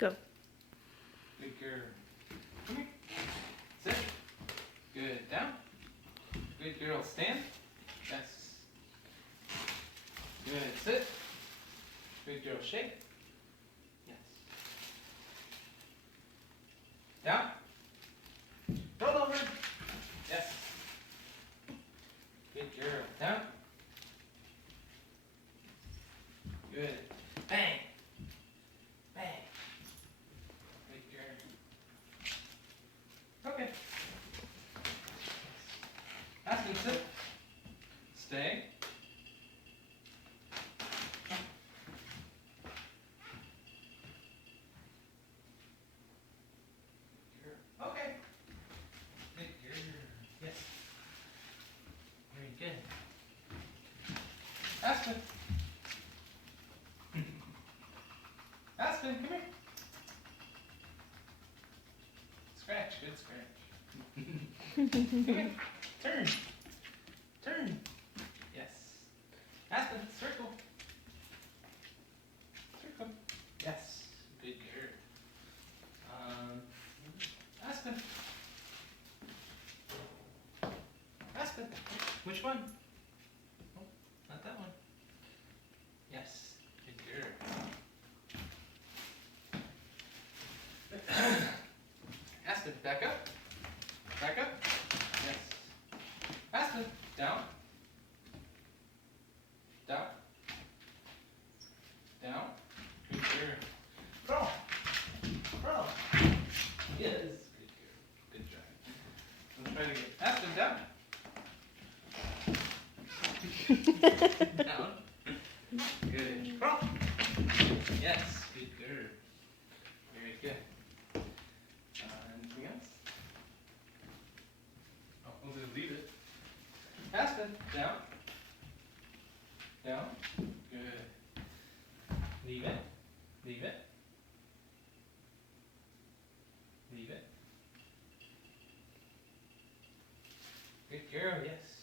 Go. Good girl. Come here. Sit. Good. Down. Good girl. Stand. Yes. Good. Sit. Good girl. Shake. Yes. Down. Roll over. Yes. Good girl. Down. Good. Bang. Bang. Good girl. Okay. Aspen, sit. Stay. Good girl. Okay. Good girl. Yes. Very good. Aspen. Aspen, come here. Scratch. Good scratch. Come here. Turn. Turn. Yes. Aspen, circle. Circle. Yes. Good girl. Aspen. Aspen. Which one? Oh, not that one. Yes. Good girl. Aspen, back up. Back up. Yes. Aspen, down. Down. Down. Good girl. Crawl. Crawl. Yes. Good girl. Good job. Let's try it again. Aspen, down. Down. Good. Crawl. Yes. Good girl. Very good. Anything else? Oh, we'll just leave it. Aspen, down. Down. Good. Leave it. Leave it. Leave it. Good girl, yes.